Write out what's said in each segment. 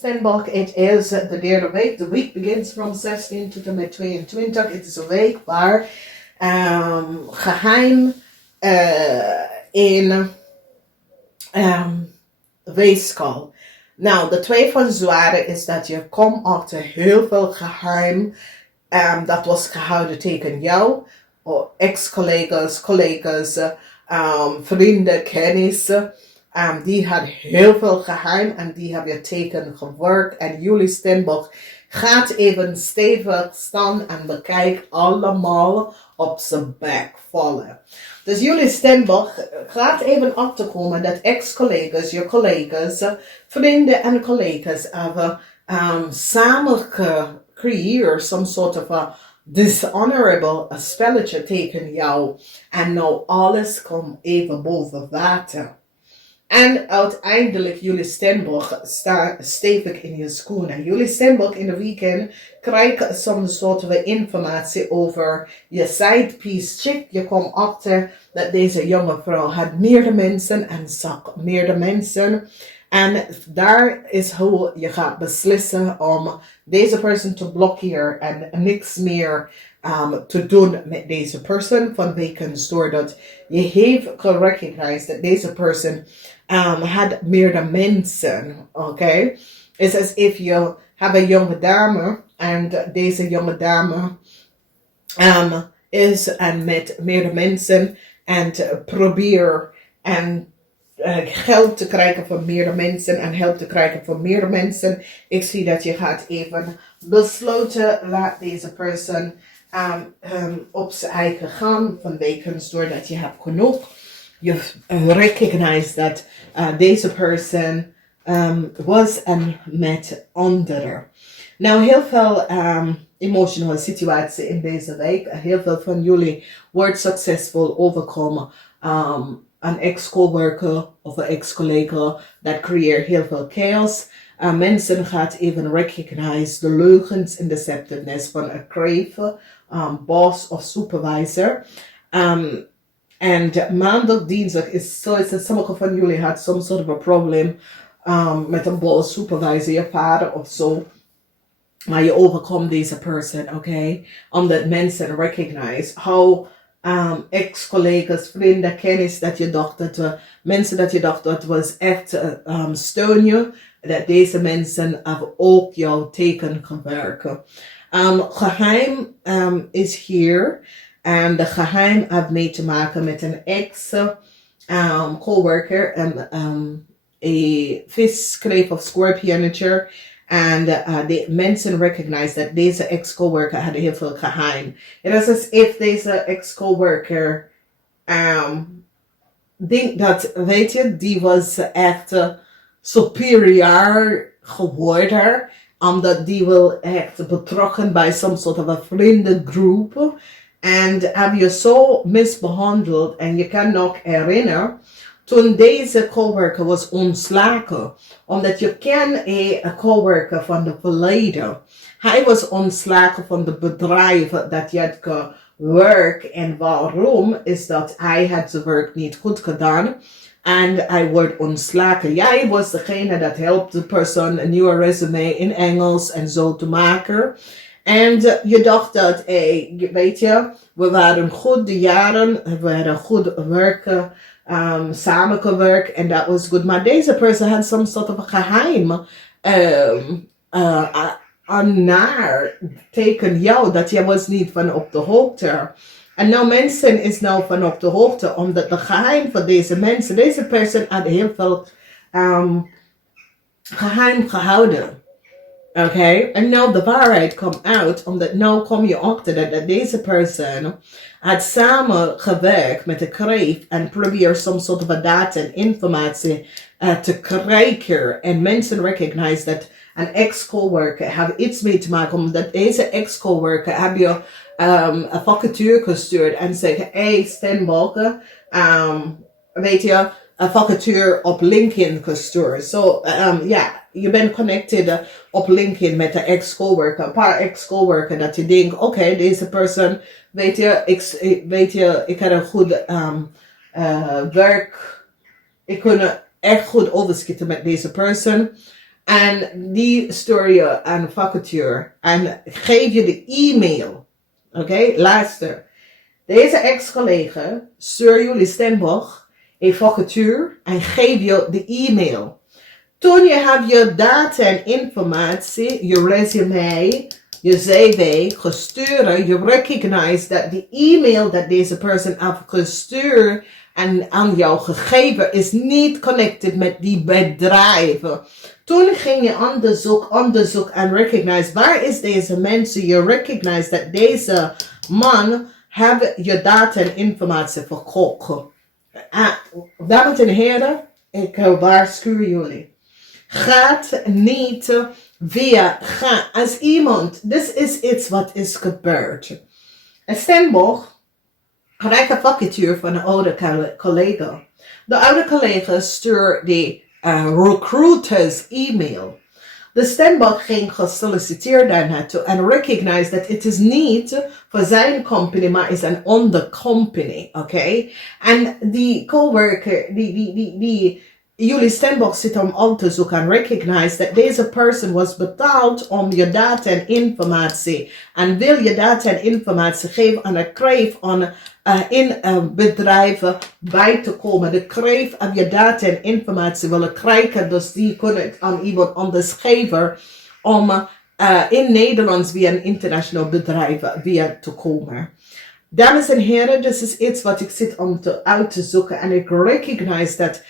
STEENBOK. Het is de derde week. De week begint van 16 tot en met 22. Het is een week waar geheim in weeskal. Nou, de twee van zware is dat je komt achter heel veel geheim. Dat was gehouden tegen jou, ex-collega's, collega's, vrienden, kennissen. Die had heel veel geheim en die hebben je tegen gewerkt. En jullie STEENBOK gaat even stevig staan en bekijkt allemaal op zijn bek vallen. Dus jullie STEENBOK gaat even op te komen dat ex-collega's, je collega's, vrienden en collega's hebben samen gecreëerd some sort of a dishonorable spelletje tegen jou. En nou alles komt even boven water. En uiteindelijk jullie STEENBOK staat stevig in je schoenen. Jullie STEENBOK in de weekend krijgen soms soort van informatie over je side piece chick. Je komt achter dat deze jonge vrouw had meerdere mensen en zag meerdere mensen. En daar is hoe je gaat beslissen om deze persoon te blokkeren en niks meer te doen met deze persoon. Vanwege doordat je heeft gerecognized dat deze persoon had meerdere mensen. Okay? It's as if you have a jonge dame en deze jonge dame is met meerdere mensen en probeer geld te krijgen van meerdere mensen en hulp te krijgen van meerdere mensen. Ik zie dat je gaat even besluiten, laat deze persoon op zijn eigen gaan, vanwege doordat je hebt genoeg. Je recognize dat deze persoon was en met anderen. Nou, heel veel emotionele situaties in deze week. Heel veel van jullie wordt succesvol overkomen. Een ex-coworker of een ex-collega dat creëert heel veel chaos. Mensen gaan even recognize de leugens en deceptiveness van een crave, boss of supervisor. En maandag, dinsdag is zo dat sommige van jullie had some sort of a problem met een boss, supervisor, je vader of zo. Maar je overkomt deze persoon, oké? Omdat mensen recognize how ex-collega's, vrienden, kennis dat je dacht dat mensen dat je dacht dat was echt steun je, dat deze mensen hebben ook jouw teken gewerkt. Geheim is hier en de geheim heeft mee te maken met een ex coworker, een vis, kreef of scorpionager. En de mensen recognize dat deze ex-coworker had heel veel geheim. Het is als if deze ex-coworker denkt dat, weet je, die was echt superior geworden. Omdat die wil echt betrokken bij some sort of a vriendengroep. En heb je zo misbehandeld en je kan nog herinneren. Toen deze coworker was ontslagen, omdat je kent een coworker van de verleden. Hij was ontslagen van het bedrijf dat je had gewerkt. En waarom is dat hij had zijn werk niet goed gedaan. En hij wordt ontslagen. Jij was degene dat helpt de persoon een nieuwe resume in Engels en zo te maken. En je dacht dat, weet je, we waren goed de jaren, we hadden goed werken. Samengewerkt en dat was goed. Maar deze persoon had some sort of geheim naar tegen jou dat je was niet van op de hoogte. En nou mensen is nou van op de hoogte omdat de geheim van deze mensen, deze persoon had heel veel geheim gehouden. Okay, en nou de waarheid komt uit, omdat nou kom je achter dat deze persoon had samen gewerkt met de kreef en probeert some sort of data en informatie te krijgen. En mensen recognize dat een ex-coworker heeft iets mee te maken, omdat deze ex-coworker heb je een vacature gestuurd en zeggen, hey STEENBOK, weet je, een vacature op LinkedIn gestuurd. So, je bent connected op LinkedIn met een ex-coworker, een paar ex-coworker dat je denkt, oké, deze persoon, weet je, ik had een goed werk, ik kon echt goed overschieten met deze persoon. En die stuur je een vacature en geef je de e-mail. Oké, luister. Deze ex-collega stuur jullie STEENBOK een vacature en geef je de e-mail. Toen je hebt je data en informatie, je resume, je cv gestuurd, je recognize dat de e-mail dat deze persoon heeft gestuurd en aan jou gegeven is niet connected met die bedrijven. Toen ging je onderzoek en recognize waar is deze mensen. Je recognize dat deze man hebben je data en informatie verkocht. Dames en heren, ik waarschuw jullie. Gaat niet als iemand, dit is iets wat is gebeurd. En STEENBOK krijgt een vacature van een oude collega. De oude collega stuurt de recruiters e-mail. De STEENBOK ging gesolliciteerd daar naartoe en recognize dat het is niet voor zijn company, maar is een onder company, oké? En die coworker, jullie STEENBOK zit om al te zoeken en recognize dat deze persoon was betaald om je data en informatie en wil je data en informatie geven aan een kreef in bedrijven bij te komen. De kreef om je data en informatie willen krijgen, dus die kunnen het aan iemand anders geven om in Nederland via een internationaal bedrijf via te komen. Dames en heren, dit is iets wat ik zit om uit te zoeken en ik recognize dat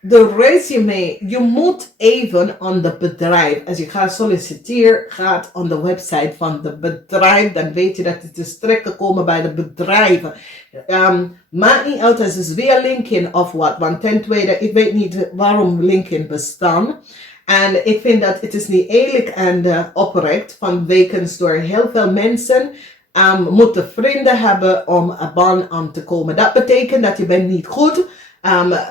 de resume, je moet even aan het bedrijf, als je gaat solliciteren, gaat aan de website van het bedrijf, dan weet je dat het is terechtgekomen bij de bedrijven. Maakt niet uit als het weer LinkedIn of wat, want ten tweede, ik weet niet waarom LinkedIn bestaan. En ik vind dat het is niet eerlijk en oprecht, vanwege door heel veel mensen moeten vrienden hebben om een baan aan te komen. Dat betekent dat je bent niet goed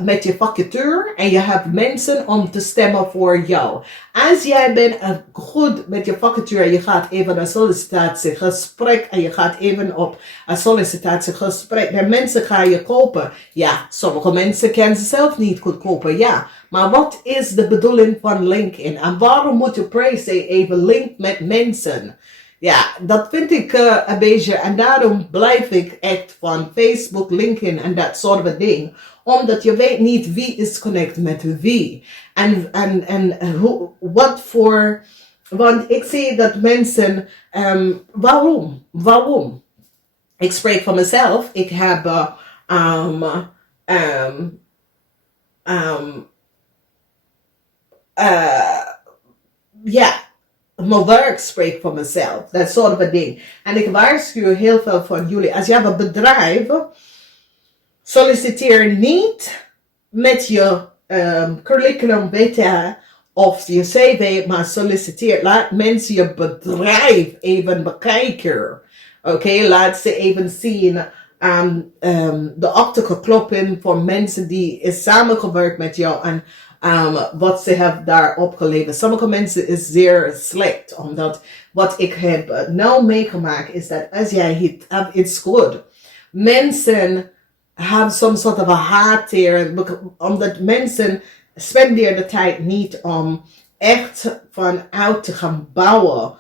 met je vacature en je hebt mensen om te stemmen voor jou. Als jij bent goed met je vacature en je gaat even een sollicitatiegesprek en je gaat even op een sollicitatiegesprek, dan mensen gaan je kopen. Ja, sommige mensen kunnen ze zelf niet goed kopen, ja. Maar wat is de bedoeling van LinkedIn? En waarom moet je per se even link met mensen? Ja, dat vind ik een beetje, en daarom blijf ik echt van Facebook, LinkedIn en dat soort dingen. Omdat je weet niet wie is connect met wie. En wat voor, want ik zie dat mensen, waarom? Ik spreek van mezelf, ik heb, mijn werk spreekt voor mezelf. Dat soort van ding. En ik waarschuw heel veel van jullie. Als je hebt een bedrijf, solliciteer niet met je curriculum vitae of je cv, maar solliciteer. Laat mensen je bedrijf even bekijken. Oké, laat ze even zien. De optical kloppen voor mensen die is samengewerkt met jou en wat ze hebben daar opgeleverd. Sommige mensen is zeer slecht, omdat wat ik heb nou meegemaakt is dat als jij het iets goed, mensen hebben soms soort van haat hier, omdat mensen spenderen de tijd niet om echt vanuit te gaan bouwen.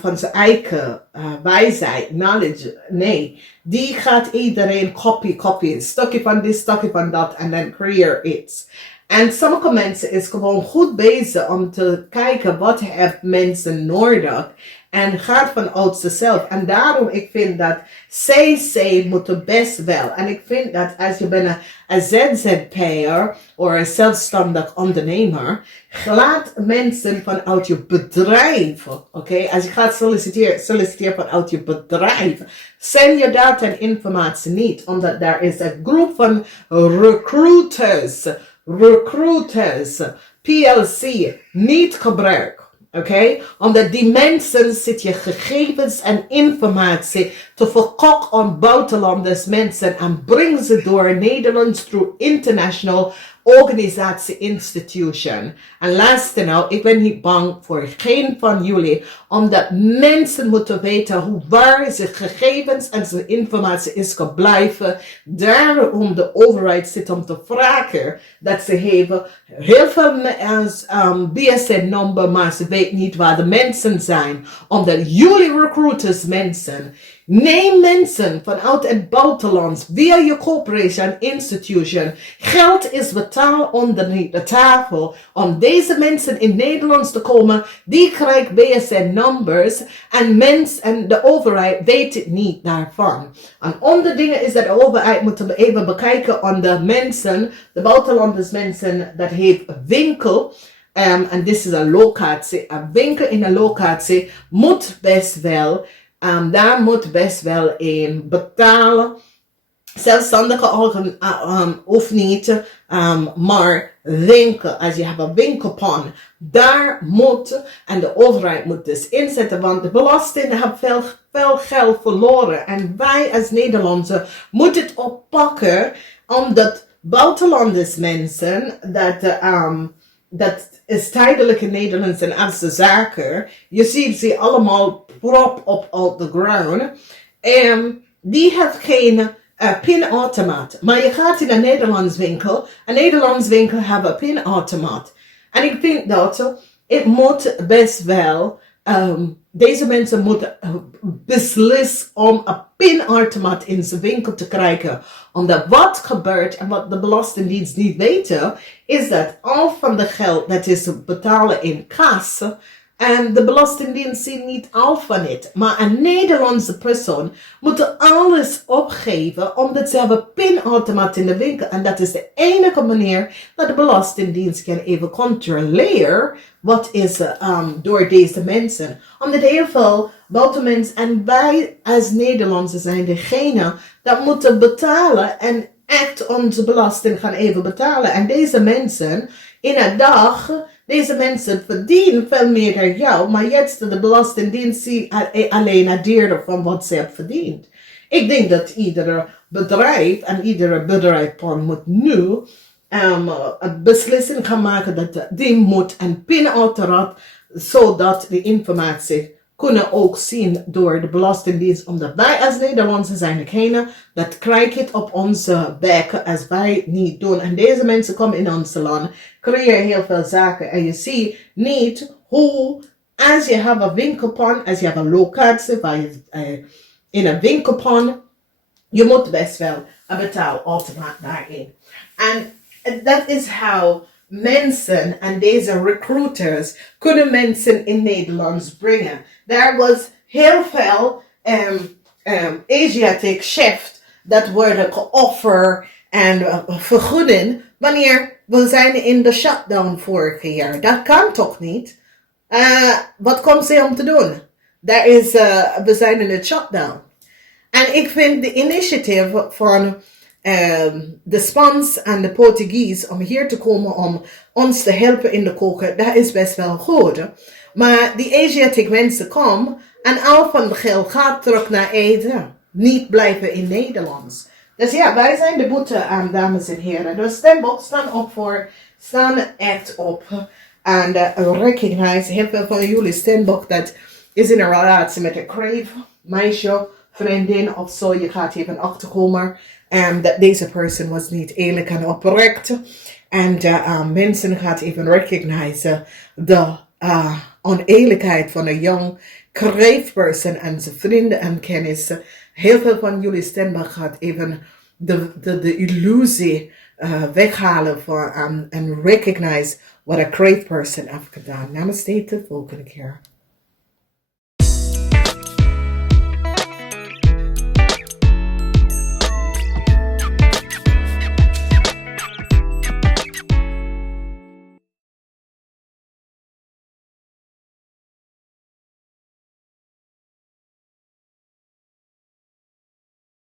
Van zijn eigen wijsheid, knowledge. Nee, die gaat iedereen copy. Stukje van dit, stukje van dat. En dan creëer iets. En sommige mensen is gewoon goed bezig om te kijken wat heeft mensen nodig. En gaat vanuit zichzelf. En daarom ik vind dat CC moet best wel. En ik vind dat als je bent een ZZP'er of een zelfstandig ondernemer, laat mensen vanuit je bedrijf. Oké? Als je gaat solliciteren vanuit je bedrijf. Zend je data en informatie niet. Omdat daar is een groep van recruiters, PLC, niet gebruikt. Oké? Omdat die mensen zit je gegevens en informatie te verkocht aan buitenlanders mensen en brengen ze door Nederlands through international organisatie institution. En laatste nou, ik ben niet bang voor geen van jullie, omdat mensen moeten weten hoe waar zijn gegevens en zijn informatie is gebleven. Daarom de overheid zit om te vragen dat ze hebben heel veel BSN-nummer, maar ze weten niet waar de mensen zijn. Omdat jullie recruiters mensen, neem mensen vanuit het buitenland via je corporation institution. Geld is betaald onderneath de tafel om deze mensen in Nederland te komen. Die krijgen BSN-nummers en de overheid weet het niet daarvan. En onder dingen is dat de overheid moet even bekijken aan de mensen, de buitenlanders mensen dat heeft winkel. En dit is een locatie. Een winkel in een locatie moet best wel. Daar moet best wel een betalen. Zelfstandige of niet. Maar winkel. Als je hebt een winkelpan. Daar moet. En de overheid moet dus inzetten. Want de belasting heeft veel geld verloren. En wij als Nederlandse moeten het oppakken. Omdat buitenlanders mensen. Dat is tijdelijke Nederlands en Amsterdamse zaken. Je ziet ze allemaal prop op the ground. Die heeft geen pinautomaat. Maar je gaat in een Nederlands winkel. Een Nederlands winkel heeft een pinautomaat. En ik denk dat het moet best wel. Deze mensen moeten beslissen om een pinautomaat in zijn winkel te krijgen. Omdat wat gebeurt en wat de Belastingdienst niet weten, is dat al van de geld dat is betalen in kas. En de Belastingdienst ziet niet al van het. Maar een Nederlandse persoon moet alles opgeven omdat ze hebben een pinautomaat in de winkel. En dat is de enige manier dat de Belastingdienst kan even controleren wat is door deze mensen. Omdat heel veel buitenmensen en wij als Nederlanders zijn degene dat moeten betalen en echt onze belasting gaan even betalen. En deze mensen in een dag. Deze mensen verdienen veel meer dan jou, maar jetzt de Belastingdienst ziet alleen het derde van wat ze hebben verdiend. Ik denk dat iedere bedrijf en iedere bedrijfsplan moet nu een beslissing gaan maken dat die moet een pinautomaat, zodat de informatie kunnen ook zien door de Belastingdienst, omdat wij als Nederlandse zijn degene dat krijgt het op onze bekken als wij het niet doen. En deze mensen komen in ons land, creëren heel veel zaken en je ziet niet hoe, als je hebt een winkelpan, als je hebt een locatie waar je in een winkelpan, je moet best wel een betaalautomaat daarin. En dat is hoe mensen en deze recruiters kunnen mensen in Nederland brengen. Daar was heel veel Asiatic chefs dat worden geofferd en vergoeden wanneer we zijn in de shutdown vorig jaar. Dat kan toch niet? Wat komt ze om te doen? We zijn in de shutdown. En ik vind de initiatief van de Spaans en de Portugees om hier te komen om ons te helpen in de koken, dat is best wel goed. Maar die Asiatic mensen komen en al van het geld gaat terug naar eten. Niet blijven in Nederland. Dus ja, wij zijn de boete aan, dames en heren. Dus STEENBOK staan echt op. En recognize, heel veel van jullie STEENBOK dat is in een relatie met een crave, meisje, vriendin of zo. Je gaat even achterkomen. Dat deze persoon was niet eerlijk en oprecht. En mensen gaan even recognize de oneerlijkheid van een young crave person en zijn vrienden en kennissen. Heel veel van jullie STEENBOK gaat even de illusie weghalen van en recognize wat een crave person heeft gedaan. Namaste, tot de volgende keer.